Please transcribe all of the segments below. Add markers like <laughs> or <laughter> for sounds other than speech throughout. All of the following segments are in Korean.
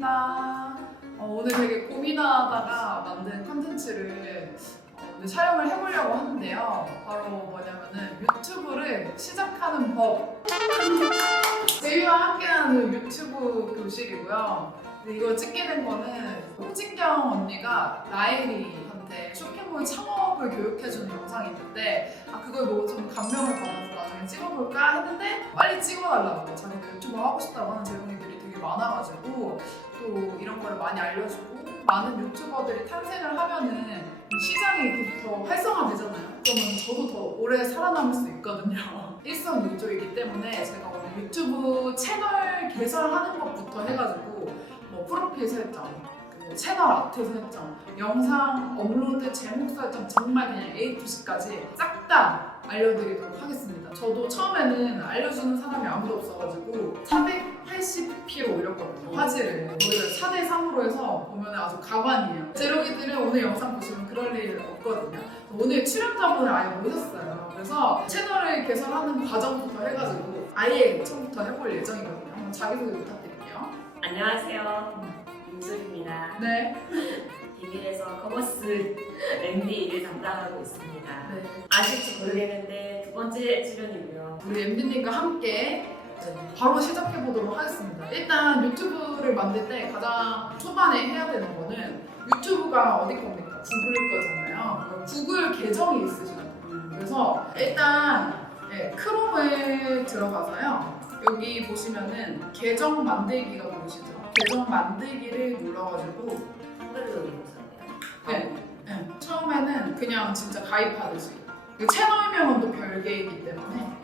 반갑습니다. 어, 오늘 되게 고민하다가 만든 컨텐츠를 어, 오늘 촬영을 해보려고 하는데요. 바로 뭐냐면은 유튜브를 시작하는 법. <laughs> 제이와 함께하는 유튜브 교실이고요. 근데 이걸 찍게 된 거는 홍진경 언니가 라엘이한테 쇼핑몰 창업을 교육해주는 영상이 있는데 아 그걸 보고 좀 감명을 받아서 나중에 찍어볼까 했는데 빨리 찍어달라고 자기가 유튜브 하고 싶다고 하는 제동이들이 되게 많아가지고 또 이런 걸 많이 알려주고 많은 유튜버들이 탄생을 하면은 시장이 이렇게 더 활성화되잖아요. 그러면 저도 더 오래 살아남을 수 있거든요. <laughs> 일석이조이기 때문에 제가 오늘 유튜브 채널 개설하는 것부터 해가지고 뭐 프로필 설정, 뭐 채널 아트 설정, 영상 업로드 제목 설정 정말 그냥 A to C까지 싹 다 알려드리도록 하겠습니다. 저도 처음에는 알려주는 사람이 아무도 없어가지고 400 80kg 이렇거든요. 화질을. 오늘 4대 3으로 해서 보면 아주 가관이에요. 재롱이들은 오늘 영상 보시면 그럴 일 없거든요. 오늘 출연자분을 아예 모셨어요. 그래서 채널을 개설하는 과정부터 해가지고 아예 처음부터 해볼 예정이거든요. 한번 자기소개 부탁드릴게요. 안녕하세요. 음. 민수입니다. 네. 비밀에서 커머스 MD를 담당하고 있습니다. 네. 아실지 모르겠는데 두 번째 출연이고요. 우리 MB님과 함께 바로 시작해 보도록 하겠습니다. 일단 유튜브를 만들 때 가장 초반에 해야 되는 거는 유튜브가 어디 겁니까? 구글일 거잖아요. 구글 계정이 있으시거든요. 그래서 일단 네, 크롬을 들어가서요. 여기 보시면은 계정 만들기가 보이시죠? 계정 만들기를 눌러가지고. 네, 네. 처음에는 그냥 진짜 가입하듯이 그 채널명은 또 별개이기 때문에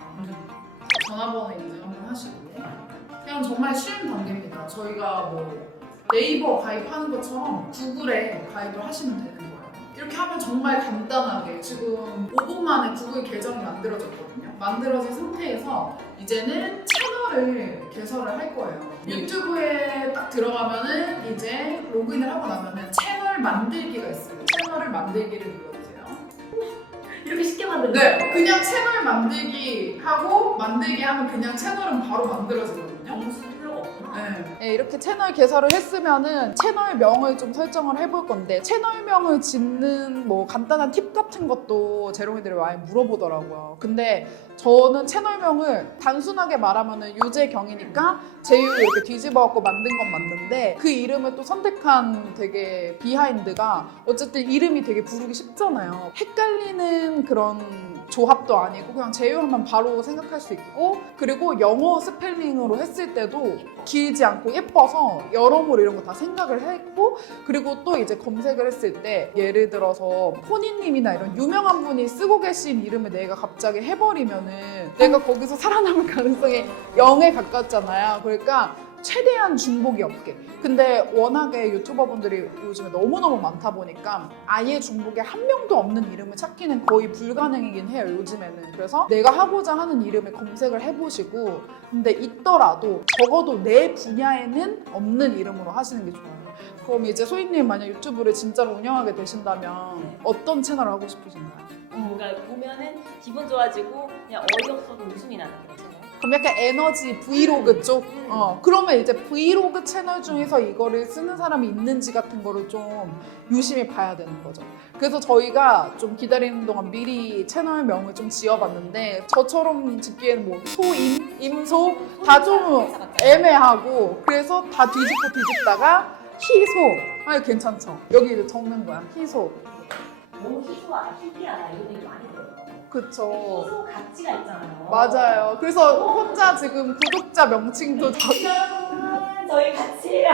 전화번호 인증 하시고 그냥 정말 쉬운 단계입니다. 저희가 뭐 네이버 가입하는 것처럼 구글에 가입을 하시면 되는 거예요. 이렇게 하면 정말 간단하게 지금 5분 만에 구글 계정이 만들어졌거든요. 만들어진 상태에서 이제는 채널을 개설을 할 거예요. 유튜브에 딱 들어가면은 이제 로그인을 하고 나면은 채널 만들기가 있어요. 채널을 만들기를. 이렇게 쉽게 만드는 네? 그냥 채널 만들기 하고 만들기 하면 그냥 채널은 바로 만들어지거든요. 네. 네, 이렇게 채널 개설을 했으면은 채널명을 좀 설정을 해볼 건데 채널명을 짓는 뭐 간단한 팁 같은 것도 제롱이들이 많이 물어보더라고요. 근데 저는 채널명을 단순하게 말하면은 유재경이니까 제유 이렇게 뒤집어갖고 만든 건 맞는데 그 이름을 또 선택한 되게 비하인드가 어쨌든 이름이 되게 부르기 쉽잖아요. 헷갈리는 그런 조합도 아니고 그냥 제휴하면 바로 생각할 수 있고 그리고 영어 스펠링으로 했을 때도 길지 않고 예뻐서 여러모로 이런 거 다 생각을 했고 그리고 또 이제 검색을 했을 때 예를 들어서 포니님이나 이런 유명한 분이 쓰고 계신 이름을 내가 갑자기 해버리면은 내가 거기서 살아남을 가능성이 0에 가깝잖아요. 그러니까 최대한 중복이 없게. 근데 워낙에 유튜버분들이 요즘에 너무너무 많다 보니까 아예 중복에 한 명도 없는 이름을 찾기는 거의 불가능이긴 해요, 요즘에는. 그래서 내가 하고자 하는 이름을 검색을 해보시고, 근데 있더라도 적어도 내 분야에는 없는 이름으로 하시는 게 좋아요. 그럼 이제 소희님 만약 유튜브를 진짜로 운영하게 되신다면 어떤 채널을 하고 싶으신가요? 뭔가 보면은 기분 좋아지고 그냥 어이없어도 웃음이 나는 그런 채널. 그럼 약간 에너지 브이로그 쪽? 어, 그러면 이제 브이로그 채널 중에서 이거를 쓰는 사람이 있는지 같은 거를 좀 유심히 봐야 되는 거죠. 그래서 저희가 좀 기다리는 동안 미리 채널명을 좀 지어봤는데 저처럼 짓기에는 뭐 소임, 임소 다 좀 애매하고 그래서 다 뒤집고 뒤집다가 희소 아 괜찮죠? 여기 이제 적는 거야 희소 너무 희소하다, 희귀하다 이런 얘기 많이 들어요. 그쵸 희소 가치가 있잖아요. 맞아요 그래서 혼자 지금 구독자 명칭도 적 여러분 저희 같이요.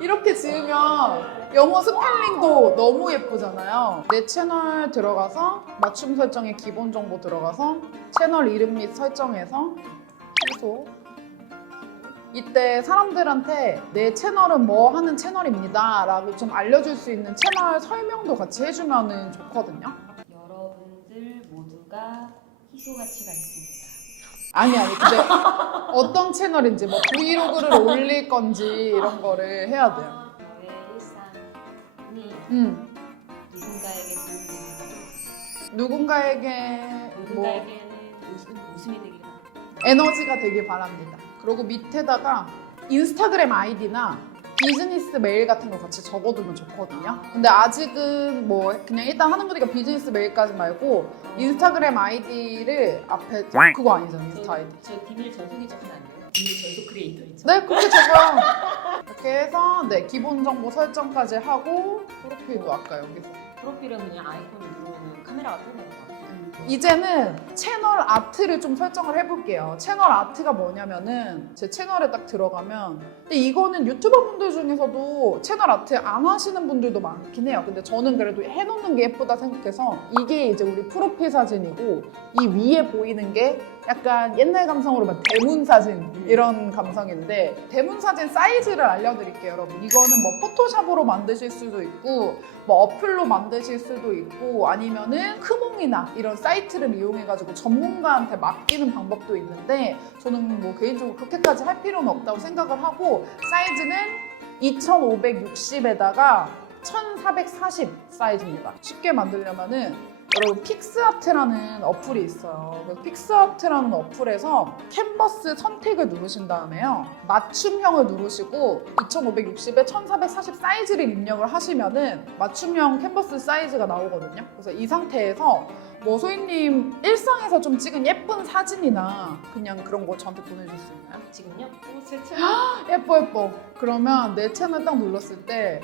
이렇게 지으면 영어 스펠링도 너무 예쁘잖아요. 내 채널 들어가서 맞춤 설정에 기본 정보 들어가서 채널 이름 및 설정에서 취소. 이때 사람들한테 내 채널은 뭐 하는 채널입니다 라고 좀 알려줄 수 있는 채널 설명도 같이 해주면 좋거든요. 희소 가치가 있습니다. 아니 아니 근데 어떤 채널인지 뭐 브이로그를 <laughs> 올릴 건지 이런 거를 해야 돼요. 저의 일상이 음. 누군가에게 도움이 되는 누군가에게 뭐 누군가에게는 웃음, 웃음이 되기를 바랍니다. 에너지가 되길 바랍니다. 그리고 밑에다가 인스타그램 아이디나 비즈니스 메일 같은 거 같이 적어두면 좋거든요. 근데 아직은 뭐 그냥 일단 하는 거니까 비즈니스 메일까지 말고 인스타그램 아이디를 앞에 그거 아니잖아 인스타 아이디. 저, 저 비밀 전송이 적으면 안 돼요? 비밀 전송 크리에이터이죠? 네 그렇게 적어요. 이렇게 해서 네 기본 정보 설정까지 하고 프로필도 아까 여기서. 프로필은 그냥 아이콘을 누르면 카메라가 뜨는 거 같아요. 이제는 채널 아트를 좀 설정을 해볼게요. 채널 아트가 뭐냐면은 제 채널에 딱 들어가면 근데 이거는 유튜버 분들 중에서도 채널 아트 안 하시는 분들도 많긴 해요. 근데 저는 그래도 해놓는 게 예쁘다 생각해서 이게 이제 우리 프로필 사진이고 이 위에 보이는 게 약간 옛날 감성으로 막 대문 사진 이런 감성인데 대문 사진 사이즈를 알려드릴게요, 여러분. 이거는 뭐 포토샵으로 만드실 수도 있고 뭐 어플로 만드실 수도 있고 아니면은 크몽이나 이런 사이트를 이용해가지고 전문가한테 맡기는 방법도 있는데 저는 뭐 개인적으로 그렇게까지 할 필요는 없다고 생각을 하고 사이즈는 2560에다가 1440 사이즈입니다. 쉽게 만들려면은 여러분 픽스아트라는 어플이 있어요. 픽스아트라는 어플에서 캔버스 선택을 누르신 다음에요. 맞춤형을 누르시고 2560에 1440 사이즈를 입력을 하시면은 맞춤형 캔버스 사이즈가 나오거든요. 그래서 이 상태에서 뭐 소희님 일상에서 좀 찍은 예쁜 사진이나 그냥 그런 거 저한테 보내줄 수 있나요? 지금요? 오, 제 채널. 예뻐 예뻐. 그러면 내 채널 딱 눌렀을 때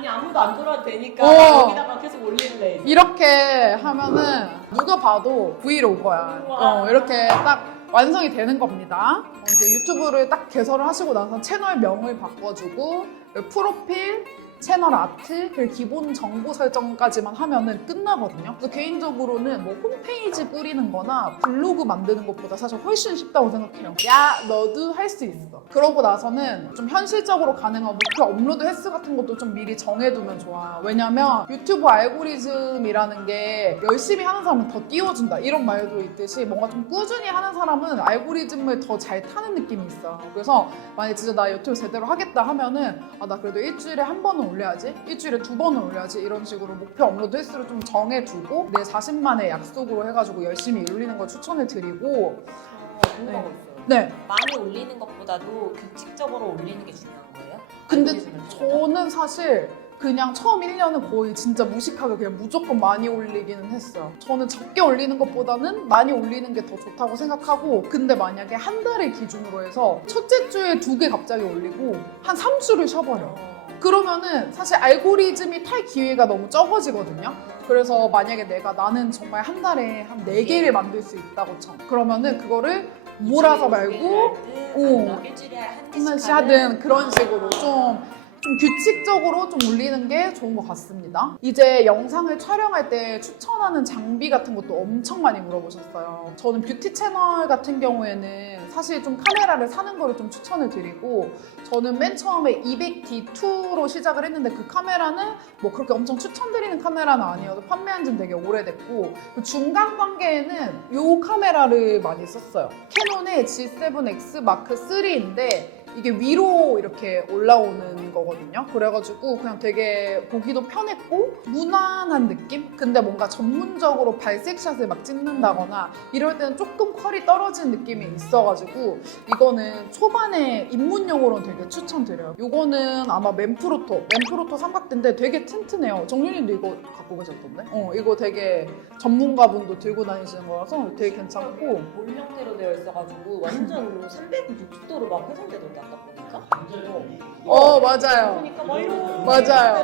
아니 아무도 안 돌아도 되니까 어. 여기다가 계속 올릴래. 이제. 이렇게 하면은 누가 봐도 브이로그야. 어, 이렇게 딱 완성이 되는 겁니다. 어, 이제 유튜브를 딱 개설을 하시고 나서 채널명을 바꿔주고 프로필, 채널 아트, 그리고 기본 정보 설정까지만 하면은 끝나거든요. 그래서 개인적으로는 뭐 홈페이지 꾸리는 거나 블로그 만드는 것보다 사실 훨씬 쉽다고 생각해요. 야, 너도 할 수 있어. 그러고 나서는 좀 현실적으로 가능한 목표 업로드 횟수 같은 것도 좀 미리 정해두면 좋아요. 왜냐면 유튜브 알고리즘이라는 게 열심히 하는 사람은 더 띄워준다. 이런 말도 있듯이 뭔가 좀 꾸준히 하는 사람은 알고리즘을 더 잘 타는 느낌이 있어요. 그래서 만약에 진짜 나 유튜브 제대로 하겠다 하면은 아, 나 그래도 일주일에 한 번은 올려야지. 일주일에 두 번은 올려야지. 이런 식으로 목표 업로드 횟수를 좀 정해두고 내 자신만의 약속으로 해가지고 열심히 올리는 걸 추천을 드리고 저 궁금한 거 있어요. 네. 많이 올리는 것보다도 규칙적으로 올리는 게 중요한 거예요? 근데 알고리즘을? 저는 사실 그냥 처음 1년은 거의 진짜 무식하게 그냥 무조건 많이 올리기는 했어요. 저는 적게 올리는 것보다는 많이 올리는 게 더 좋다고 생각하고 근데 만약에 한 달을 기준으로 해서 첫째 주에 두 개 갑자기 올리고 한 3주를 쉬어버려. 어. 그러면은 사실 알고리즘이 탈 기회가 너무 적어지거든요. 그래서 만약에 내가 나는 정말 한 달에 한 네 개를 만들 수 있다고 쳐. 그러면은 그거를 몰아서 말고 오. 오. 일주일에 한한 개씩 하든 그런 식으로 좀, 좀 규칙적으로 좀 올리는 게 좋은 것 같습니다. 이제 영상을 촬영할 때 추천하는 장비 같은 것도 엄청 많이 물어보셨어요. 저는 뷰티 채널 같은 경우에는 사실 좀 카메라를 사는 거를 좀 추천을 드리고 저는 맨 처음에 200D2로 시작을 했는데 그 카메라는 뭐 그렇게 엄청 추천드리는 카메라는 아니어서 판매한 지는 되게 오래됐고 그 중간 단계에는 이 카메라를 많이 썼어요. 캐논의 G7X 마크 3인데 이게 위로 이렇게 올라오는 거거든요. 그래가지고 그냥 되게 보기도 편했고 무난한 느낌? 근데 뭔가 전문적으로 발색샷을 막 찍는다거나 이럴 때는 조금 퀄이 떨어진 느낌이 있어가지고 이거는 초반에 입문용으로는 되게 추천드려요. 이거는 아마 맨프로토, 맨프로토 삼각대인데 되게 튼튼해요. 정윤이도 이거 갖고 계셨던데? 어, 이거 되게 전문가분도 들고 다니시는 거라서 되게 괜찮고 볼 형태로 되어 있어가지고 완전 360도로 막 회전되던데 보니까. 어, 맞아요. 보니까 막 이런 맞아요.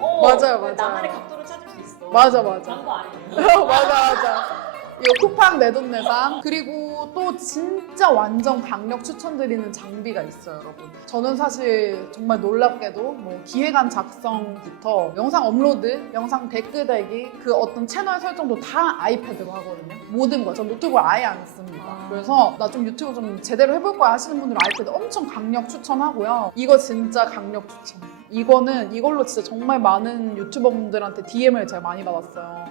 어, 맞아요, 맞아요. 나만의 각도를 찾을 수 있어. 맞아, 맞아. 거 아니에요? <laughs> 맞아 맞아. 이거 쿠팡 내돈내산. 그리고 또 진짜 완전 강력 추천드리는 장비가 있어요 여러분. 저는 사실 정말 놀랍게도 뭐 기획안 작성부터 영상 업로드 영상 댓글 달기 그 어떤 채널 설정도 다 아이패드로 하거든요. 모든 거전 노트북을 아예 안 씁니다. 아. 그래서 나 좀 유튜브 좀 제대로 해볼 거야 하시는 분들은 아이패드 엄청 강력 추천하고요. 이거 진짜 강력 추천. 이거는 이걸로 진짜 정말 많은 유튜버분들한테 DM을 제가 많이 받았어요.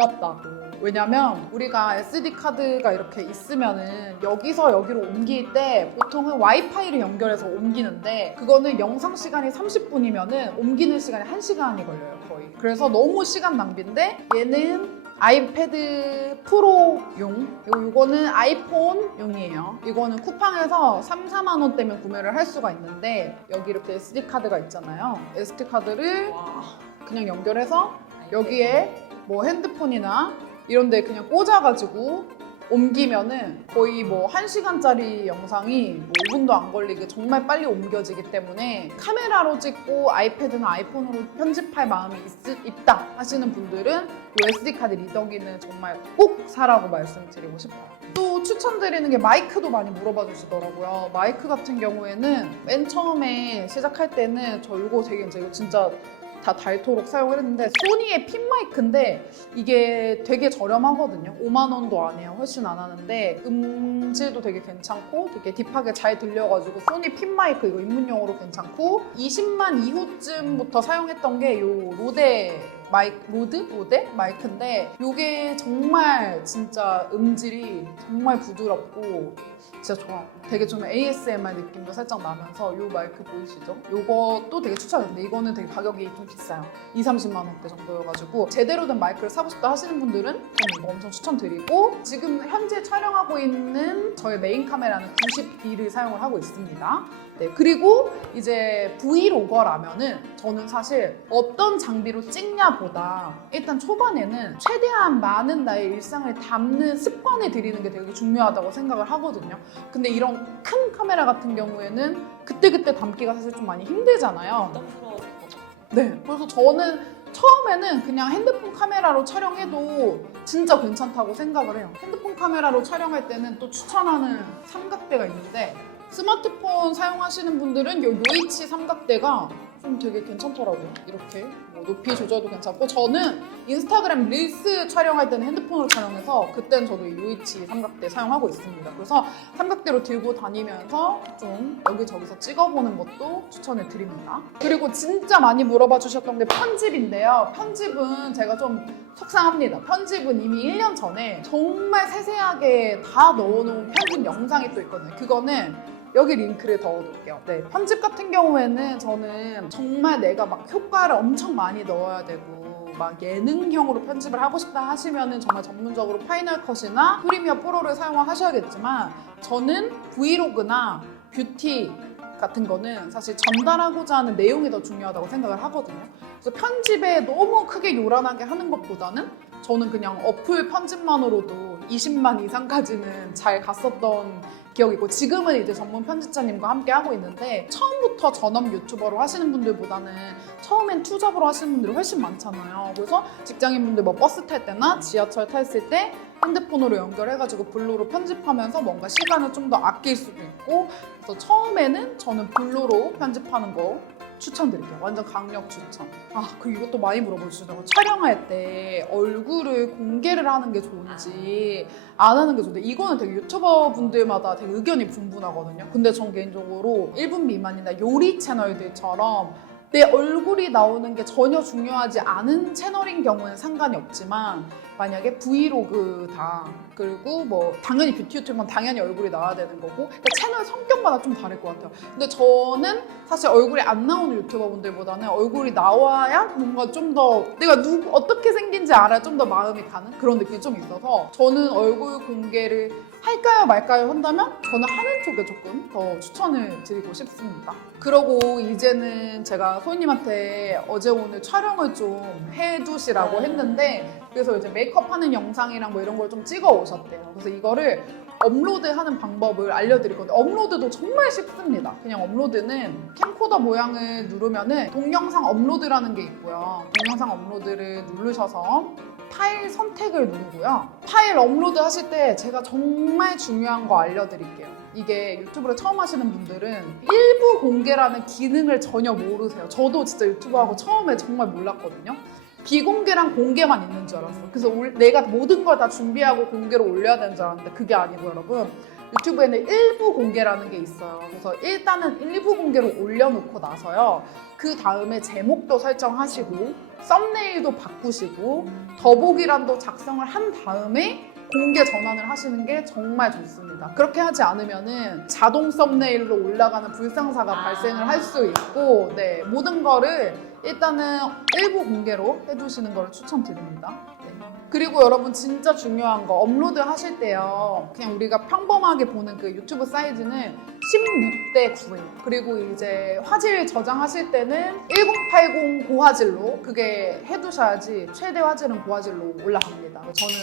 고맙다고. 왜냐면 우리가 SD 카드가 이렇게 있으면은 여기서 여기로 옮길 때 보통은 와이파이를 연결해서 옮기는데 그거는 영상 시간이 30분이면은 옮기는 시간이 1시간이 걸려요, 거의. 그래서 너무 시간 낭비인데 얘는 아이패드 프로용 그리고 이거는 아이폰용이에요. 이거는 쿠팡에서 3, 4만 원대면 구매를 할 수가 있는데 여기 이렇게 SD 카드가 있잖아요. SD 카드를 와. 그냥 연결해서 여기에 뭐 핸드폰이나 이런 데 그냥 꽂아가지고 옮기면은 거의 뭐 1시간짜리 영상이 뭐 5분도 안 걸리게 정말 빨리 옮겨지기 때문에 카메라로 찍고 아이패드나 아이폰으로 편집할 마음이 있, 다 하시는 분들은 이 SD카드 리더기는 정말 꼭 사라고 말씀드리고 싶어요. 또 추천드리는 게 마이크도 많이 물어봐 주시더라고요. 마이크 같은 경우에는 맨 처음에 시작할 때는 저 이거 되게 이제 진짜 다 닳도록 사용을 했는데 소니의 핀 마이크인데 이게 되게 저렴하거든요. 5만 원도 안 해요. 훨씬 안 하는데 음질도 되게 괜찮고 되게 딥하게 잘 들려가지고 소니 핀 마이크 이거 입문용으로 괜찮고 20만 이후쯤부터 사용했던 게 요 로데 마이크 로드 로데 마이크인데 이게 정말 진짜 음질이 정말 부드럽고 진짜 좋아요. 되게 좀 ASMR 느낌도 살짝 나면서 이 마이크 보이시죠? 이것도 되게 추천했는데 이거는 되게 가격이 좀 비싸요. 2, 30만 원대 정도여가지고 제대로 된 마이크를 사고 싶다 하시는 분들은 이거 엄청 추천드리고 지금 현재 촬영하고 있는 저의 메인 카메라는 90D를 사용을 하고 있습니다. 네, 그리고 이제 브이로거라면은 저는 사실 어떤 장비로 찍냐 보다 일단 초반에는 최대한 많은 나의 일상을 담는 습관을 들이는 게 되게 중요하다고 생각을 하거든요. 근데 이런 큰 카메라 같은 경우에는 그때그때 담기가 사실 좀 많이 힘들잖아요. 네. 그래서 저는 처음에는 그냥 핸드폰 카메라로 촬영해도 진짜 괜찮다고 생각을 해요. 핸드폰 카메라로 촬영할 때는 또 추천하는 삼각대가 있는데 스마트폰 사용하시는 분들은 요 요이치 삼각대가 좀 되게 괜찮더라고요. 이렇게 뭐 높이 조절도 괜찮고 저는 인스타그램 릴스 촬영할 때는 핸드폰으로 촬영해서 그때는 저도 이 요이치 삼각대 사용하고 있습니다. 그래서 삼각대로 들고 다니면서 좀 여기저기서 찍어보는 것도 추천을 드립니다. 그리고 진짜 많이 물어봐 주셨던 게 편집인데요. 편집은 제가 좀 속상합니다. 편집은 이미 1년 전에 정말 세세하게 다 넣어놓은 편집 영상이 또 있거든요. 그거는 여기 링크를 넣어둘게요. 네, 편집 같은 경우에는 저는 정말 내가 막 효과를 엄청 많이 넣어야 되고 막 예능형으로 편집을 하고 싶다 하시면은 정말 전문적으로 파이널 컷이나 프리미어 프로를 사용하셔야겠지만 저는 브이로그나 뷰티 같은 거는 사실 전달하고자 하는 내용이 더 중요하다고 생각을 하거든요. 그래서 편집에 너무 크게 요란하게 하는 것보다는 저는 그냥 어플 편집만으로도 20만 이상까지는 잘 갔었던 기억이고 지금은 이제 전문 편집자님과 함께 하고 있는데 처음부터 전업 유튜버로 하시는 분들보다는 처음엔 투잡으로 하시는 분들이 훨씬 많잖아요. 그래서 직장인분들 뭐 버스 탈 때나 지하철 탔을 때 핸드폰으로 연결해가지고 블로로 편집하면서 뭔가 시간을 좀 더 아낄 수도 있고 그래서 처음에는 저는 블로로 편집하는 거 추천드릴게요. 완전 강력 추천. 아, 그리고 이것도 많이 물어봐 주시더라고요. 촬영할 때 얼굴을 공개를 하는 게 좋은지 안 하는 게 좋은데 이거는 되게 유튜버 분들마다 되게 의견이 분분하거든요. 근데 전 개인적으로 1분 미만이나 요리 채널들처럼 내 얼굴이 나오는 게 전혀 중요하지 않은 채널인 경우는 상관이 없지만 만약에 브이로그다 그리고 뭐 당연히 뷰티 유튜브는 당연히 얼굴이 나와야 되는 거고 그러니까 채널 성격마다 좀 다를 것 같아요. 근데 저는 사실 얼굴이 안 나오는 유튜버 분들보다는 얼굴이 나와야 뭔가 좀 더 내가 누 어떻게 생긴지 알아야 좀 더 마음이 가는 그런 느낌이 좀 있어서 저는 얼굴 공개를 할까요 말까요 한다면 저는 하는 쪽에 조금 더 추천을 드리고 싶습니다. 그러고 이제는 제가 소희님한테 어제 오늘 촬영을 좀 해두시라고 했는데 그래서 이제 메이크업 하는 영상이랑 뭐 이런 걸 좀 찍어 오셨대요. 그래서 이거를 업로드 하는 방법을 알려드릴 건데 업로드도 정말 쉽습니다. 그냥 업로드는 캠코더 모양을 누르면은 동영상 업로드라는 게 있고요. 동영상 업로드를 누르셔서 파일 선택을 누르고요. 파일 업로드 하실 때 제가 정말 중요한 거 알려드릴게요. 이게 유튜브를 처음 하시는 분들은 일부 공개라는 기능을 전혀 모르세요. 저도 진짜 유튜브하고 처음에 정말 몰랐거든요. 비공개랑 공개만 있는 줄 알았어. 그래서 올- 내가 모든 걸 다 준비하고 공개로 올려야 되는 줄 알았는데 그게 아니고 여러분. 유튜브에는 일부 공개라는 게 있어요. 그래서 일단은 일부 공개로 올려놓고 나서요. 그 다음에 제목도 설정하시고 썸네일도 바꾸시고 더보기란도 작성을 한 다음에 공개 전환을 하시는 게 정말 좋습니다. 그렇게 하지 않으면은 자동 썸네일로 올라가는 불상사가 아. 발생을 할 수 있고, 네 모든 거를 일단은 일부 공개로 해두시는 걸 추천드립니다. 네. 그리고 여러분 진짜 중요한 거 업로드 하실 때요. 그냥 우리가 평범하게 보는 그 유튜브 사이즈는 16대 9예요. 그리고 이제 화질 저장하실 때는 1080 고화질로 그게 해두셔야지 최대 화질은 고화질로 올라갑니다. 저는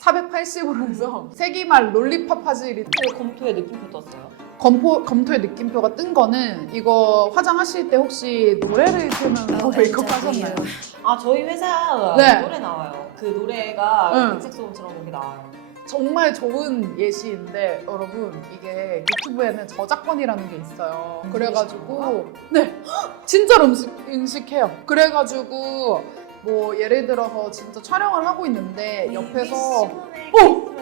480으로 해서 <laughs> 세기말 롤리팝 화질이 왜 검토에 느낌표 떴어요? 검포, 검토의 느낌표가 뜬 거는 이거 화장하실 때 혹시 노래를 틀면서 메이크업 하셨나요? 아 저희 회사 네. 노래 나와요. 그 노래가 응. 백색 소음처럼 그게 나와요. 정말 좋은 예시인데 여러분 이게 유튜브에는 저작권이라는 게 있어요. 그래가지고 네 <gasps> 진짜로 음식 인식해요. 그래가지고 뭐 예를 들어서 진짜 촬영을 하고 있는데 옆에서 어!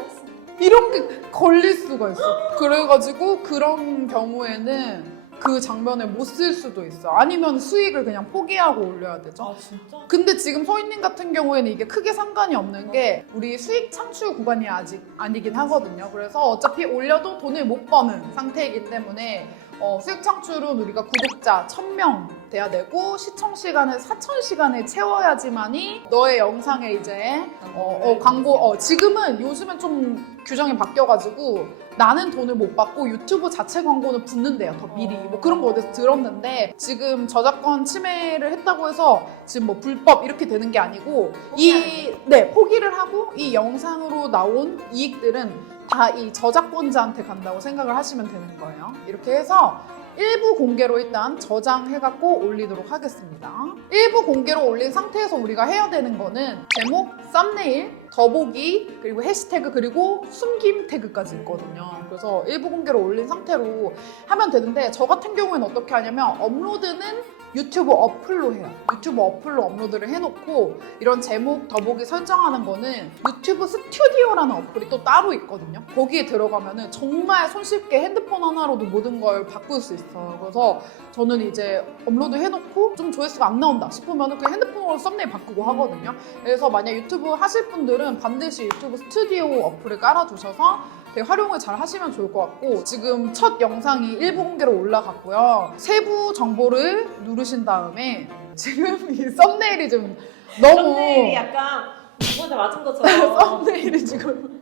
이런 게 걸릴 수가 있어. <gasps> 그래가지고 그런 경우에는 그 장면을 못 쓸 수도 있어. 아니면 수익을 그냥 포기하고 올려야 되죠. 아 진짜? 근데 지금 소희님 같은 경우에는 이게 크게 상관이 없는 게 우리 수익 창출 구간이 아직 아니긴 하거든요. 그래서 어차피 올려도 돈을 못 버는 상태이기 때문에 어, 수익 창출은 우리가 구독자 1000명 돼야 되고 시청 시간을 4000시간을 채워야지만이 너의 영상에 이제 어, 어, 광고 어, 지금은 요즘은 좀 규정이 바뀌어가지고 나는 돈을 못 받고 유튜브 자체 광고는 붙는데요 더 미리. 뭐 그런 거 어디서 들었는데 지금 저작권 침해를 했다고 해서 지금 뭐 불법 이렇게 되는 게 아니고 이 네 포기를 하고 이 영상으로 나온 이익들은 다 이 저작권자한테 간다고 생각을 하시면 되는 거예요. 이렇게 해서 일부 공개로 일단 저장해갖고 올리도록 하겠습니다. 일부 공개로 올린 상태에서 우리가 해야 되는 거는 제목, 썸네일, 더보기, 그리고 해시태그, 그리고 숨김 태그까지 있거든요. 그래서 일부 공개로 올린 상태로 하면 되는데 저 같은 경우에는 어떻게 하냐면 업로드는 유튜브 어플로 해요. 유튜브 어플로 업로드를 해놓고 이런 제목, 더보기 설정하는 거는 유튜브 스튜디오라는 어플이 또 따로 있거든요. 거기에 들어가면은 정말 손쉽게 핸드폰 하나로도 모든 걸 바꿀 수 있어요. 그래서 저는 이제 업로드 해놓고 좀 조회수가 안 나온다 싶으면 그 핸드폰으로 썸네일 바꾸고 하거든요. 그래서 만약 유튜브 하실 분들은 반드시 유튜브 스튜디오 어플을 깔아두셔서 되게 활용을 잘 하시면 좋을 것 같고 지금 첫 영상이 일부 공개로 올라갔고요. 세부 정보를 누르신 다음에 지금 <laughs> 이 썸네일이 좀 너무 썸네일이 약간 누구한테 맞은 것처럼 <laughs> 썸네일이 지금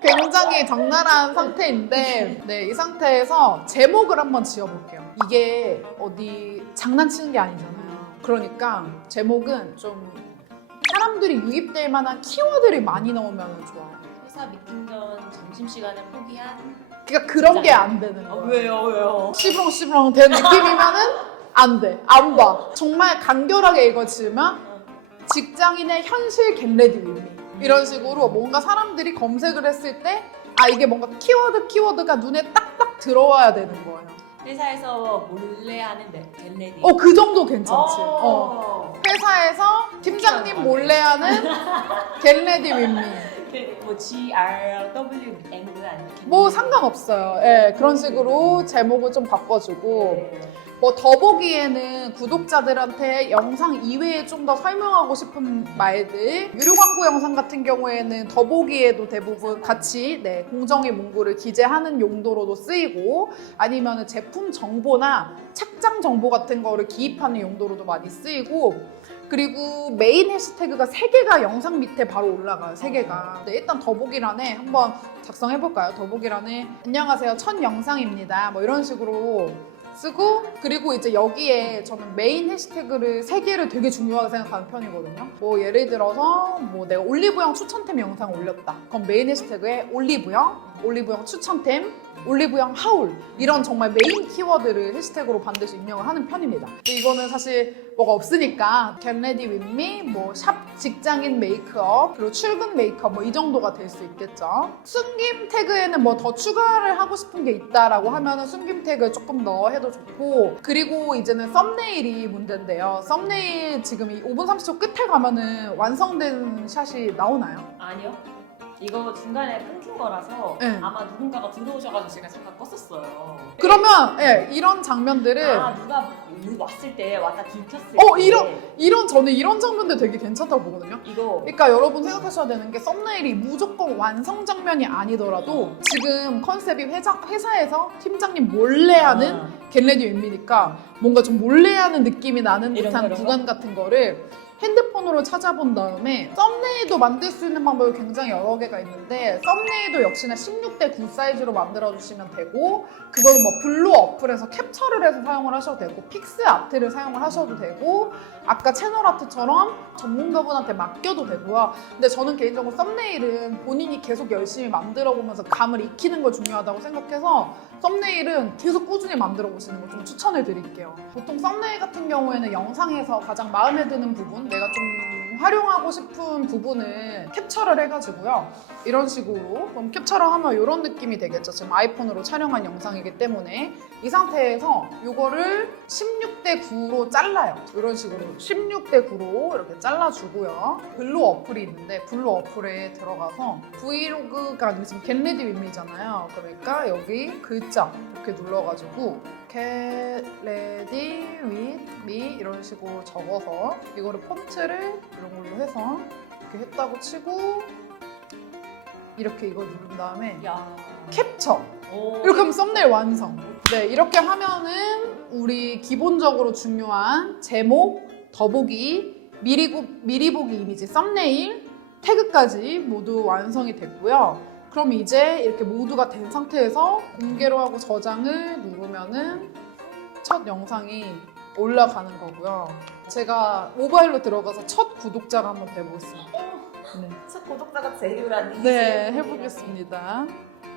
굉장히 적나라한 상태인데 네, 이 상태에서 제목을 한번 지어볼게요. 이게 어디 장난치는 게 아니잖아요. 그러니까 제목은 좀 사람들이 유입될 만한 키워드를 많이 넣으면 좋아요. 회사 미팅 전 점심시간에 포기한 그러니까 그런. 게 안 되는 아, 거예요. 왜요 왜요? 시브렁시브렁 된 <laughs> 느낌이면은 안 돼. 안 봐. 정말 간결하게 읽어지면 직장인의 현실 겟레디 윈미. 이런 식으로 뭔가 사람들이 검색을 했을 때 아, 이게 뭔가 키워드 키워드가 눈에 딱딱 들어와야 되는 거예요. 회사에서 몰래 하는 네, 겟레디 어, 그 정도 괜찮지. 어. 어. 회사에서 팀장님 몰래 하는 <laughs> 겟레디 윈미. 뭐 G R W M 아니면 뭐 상관없어요. 예, 그런 식으로 제목을 좀 바꿔주고. 네. 뭐 더보기에는 구독자들한테 영상 이외에 좀 더 설명하고 싶은 말들 유료 광고 영상 같은 경우에는 더보기에도 대부분 같이 네, 공정의 문구를 기재하는 용도로도 쓰이고 아니면 제품 정보나 착장 정보 같은 거를 기입하는 용도로도 많이 쓰이고 그리고 메인 해시태그가 3개가 영상 밑에 바로 올라가요 3개가 네, 일단 더보기란에 한번 작성해볼까요 더보기란에 안녕하세요 첫 영상입니다 뭐 이런 식으로 쓰고 그리고 이제 여기에 저는 메인 해시태그를 세 개를 되게 중요하게 생각하는 편이거든요. 뭐 예를 들어서 뭐 내가 올리브영 추천템 영상 올렸다. 그럼 메인 해시태그에 올리브영, 올리브영 추천템, 올리브영 하울 이런 정말 메인 키워드를 해시태그로 반드시 입력을 하는 편입니다. 이거는 사실 뭐가 없으니까 겟레디 윗미, 뭐샵 직장인 메이크업, 그리고 출근 메이크업 뭐 이 정도가 될 수 있겠죠. 숨김 태그에는 뭐 더 추가를 하고 싶은 게 있다라고 하면은 숨김 태그 조금 더 해도 좋고 그리고 이제는 썸네일이 문제인데요. 썸네일 지금 이 5분 30초 끝에 가면은 완성된 샷이 나오나요? 아니요. 이거 중간에 끊긴 거라서 네. 아마 누군가가 들어오셔가지고 제가 잠깐 껐었어요. 그러면 예, 이런 장면들은 아 누가 왔을 때 왔다 들켰을 어, 때 이런- 이런 저는 이런 장면들 되게 괜찮다고 보거든요. 이거 그러니까 여러분 생각하셔야 되는 게 썸네일이 무조건 완성 장면이 아니더라도 지금 컨셉이 회사, 회사에서 팀장님 몰래 하는 아, 겟레디 윈미니까 뭔가 좀 몰래 하는 느낌이 나는 이런 듯한 거, 이런 구간 같은 거를 핸드폰으로 찾아본 다음에 썸네일도 만들 수 있는 방법이 굉장히 여러 개가 있는데 썸네일도 역시나 16대 9 사이즈로 만들어 주시면 되고 그거는 뭐 블루 어플에서 캡처를 해서 사용을 하셔도 되고 픽스 아트를 사용을 하셔도 되고 아까 채널 아트처럼 전문가분한테 맡겨도 되고요. 근데 저는 개인적으로 썸네일은 본인이 계속 열심히 만들어 보면서 감을 익히는 걸 중요하다고 생각해서 썸네일은 계속 꾸준히 만들어 보시는 걸 좀 추천해 드릴게요. 보통 썸네일 같은 경우에는 영상에서 가장 마음에 드는 부분, 내가 좀 활용하고 싶은 부분을 capture를 해가지고요. 이런 식으로 그럼 캡처를 하면 이런 느낌이 되겠죠. 지금 아이폰으로 촬영한 영상이기 때문에 이 상태에서 이거를 16대 9로 잘라요. 이런 식으로 16대 9로 이렇게 잘라주고요. 블루 어플이 있는데 블루 어플에 들어가서 브이로그가 아니고 지금 겟레디 윈미잖아요. 그러니까 여기 글자 이렇게 눌러가지고 with me 이런 식으로 적어서 이거를 폰트를 이런 걸로 해서 이렇게 했다고 치고 이렇게 이거 누른 다음에 야. 캡처 오. 이렇게 하면 썸네일 완성. 네, 이렇게 하면은 우리 기본적으로 중요한 제목, 더보기, 미리, 고- 미리 보기 이미지, 썸네일, 태그까지 모두 완성이 됐고요. 그럼 이제 이렇게 모두가 된 상태에서 공개로 하고 저장을 누르면은 첫 영상이 올라가는 거고요. 제가 모바일로 들어가서 첫 구독자가 한번 돼보겠습니다. 네. 첫 구독자가 제이유라니. 네, 해보겠습니다.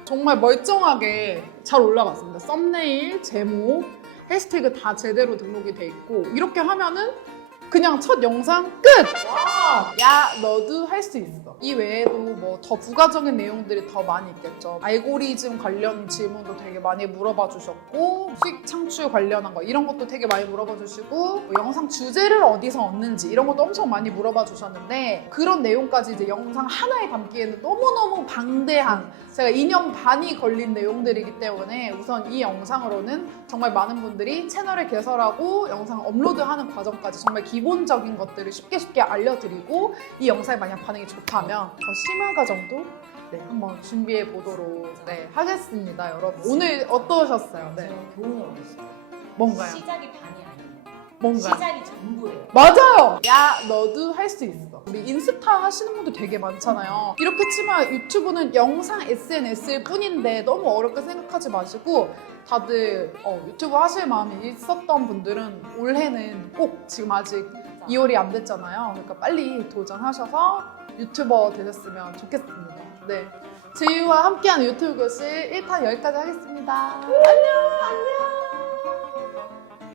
정말 멀쩡하게 잘 올라갔습니다. 썸네일, 제목, 해시태그 다 제대로 등록이 돼 있고 이렇게 하면은 그냥 첫 영상 끝! 와. 야, 너도 할 수 있어. 이 외에도 뭐 더 부가적인 내용들이 더 많이 있겠죠. 알고리즘 관련 질문도 되게 많이 물어봐 주셨고, 수익 창출 관련한 거 이런 것도 되게 많이 물어봐 주시고, 뭐 영상 주제를 어디서 얻는지 이런 것도 엄청 많이 물어봐 주셨는데, 그런 내용까지 이제 영상 하나에 담기에는 너무너무 방대한 제가 2년 반이 걸린 내용들이기 때문에 우선 이 영상으로는 정말 많은 분들이 채널을 개설하고 영상 업로드하는 과정까지 정말 기본적인 것들을 쉽게 쉽게 알려드리 고 이 영상이 만약 반응이 좋다면 더 심화가 정도 네, 한번 준비해 보도록 네, 하겠습니다, 여러분. 오늘 어떠셨어요? 네, 저 교훈을 얻었어요. 뭔가요? 시작이 반이 아니에요. 뭔가요? 시작이 전부예요. 맞아요. 야, 너도 할 수 있어. 우리 인스타 하시는 분들 되게 많잖아요. 이렇게 치면 유튜브는 영상 SNS일 뿐인데 너무 어렵게 생각하지 마시고 다들 어, 유튜브 하실 마음이 있었던 분들은 올해는 꼭 지금 아직 2월이 안 됐잖아요. 그러니까 빨리 도전하셔서 유튜버 되셨으면 좋겠습니다. 네. 제이와 함께하는 유튜브 교실 1탄 여기까지 하겠습니다. 안녕! 안녕!